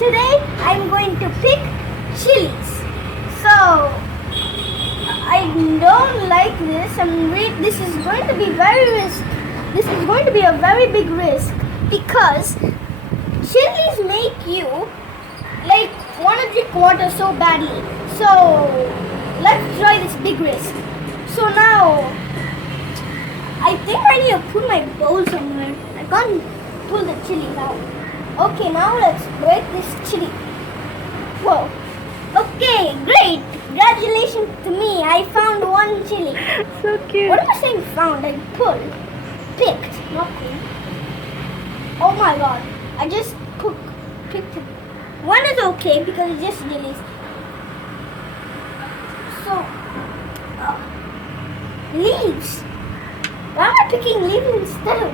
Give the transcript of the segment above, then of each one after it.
today I'm going to pick chilies. So I don't like this. This is going to be This is going to be a very big risk because chilies make you like want to drink water so badly. So let's try this big risk. So now I think I need to put my bowl somewhere. I can't pull the chilies out. Okay, now let's break this chili. Whoa. Okay, great. Congratulations to me. I found one chili. So cute. What am I saying found? I pulled. Picked. Not pulled. Oh my god. I just picked it. One is okay because it's just chilies. So, leaves. Why am I picking leaves instead of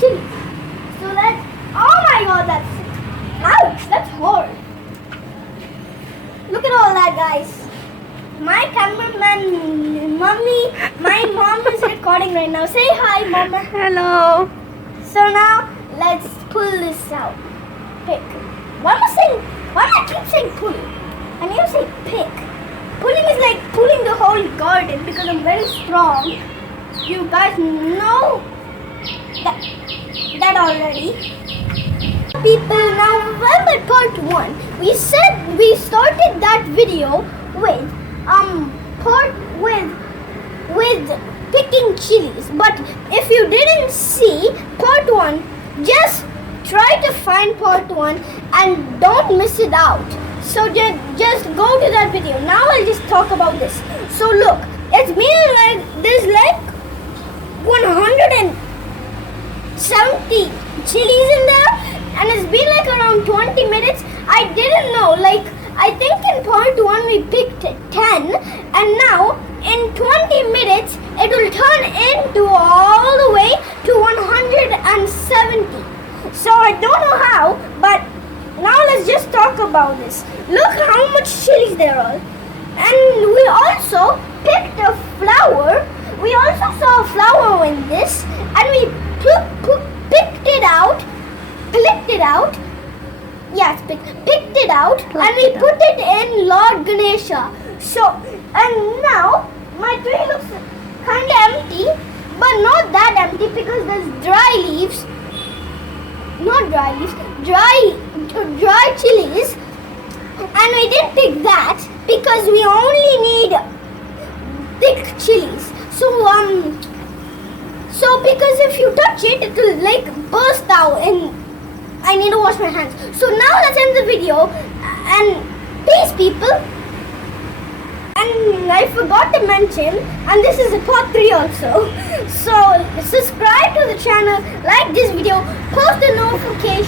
chili? So that's, oh my god, ouch, that's hard. Look at all that, guys. My cameraman, my mom is recording right now. Say hi, mama. Hello. So now, let's pull this out. Pick. Why am I keep saying pull? I need to say pick. Pulling is like pulling the whole garden because I'm very strong. You guys know that already. People, now remember part 1. We said we started that video with picking chilies. But if you didn't see part 1, just try to find part 1 and don't miss it out. So just go to that video. Now I'll just talk about this. So look, it's been like there's like 170 chilies in there, and it's been like around 20 minutes. I didn't know. Like I think in part 1 we picked 10, and now in 20 minutes it will turn into all the way to 170. So I don't know how, but now let's just talk about this. Look how much chilies there are. And we also picked a flower. We also saw a flower in this. And we picked it out. Yes, picked it out. And we put it in Lord Ganesha. So, and now my tree looks kind of empty. But not that empty because there's dry leaves. Not dry leaves. Dry chilies, and we didn't pick that because we only need thick chilies. So because if you touch it, it will like burst out, and I need to wash my hands. So now let's end the video, and peace, people. And I forgot to mention, and this is a part 3 also. So subscribe to the channel, like this video, post the notification.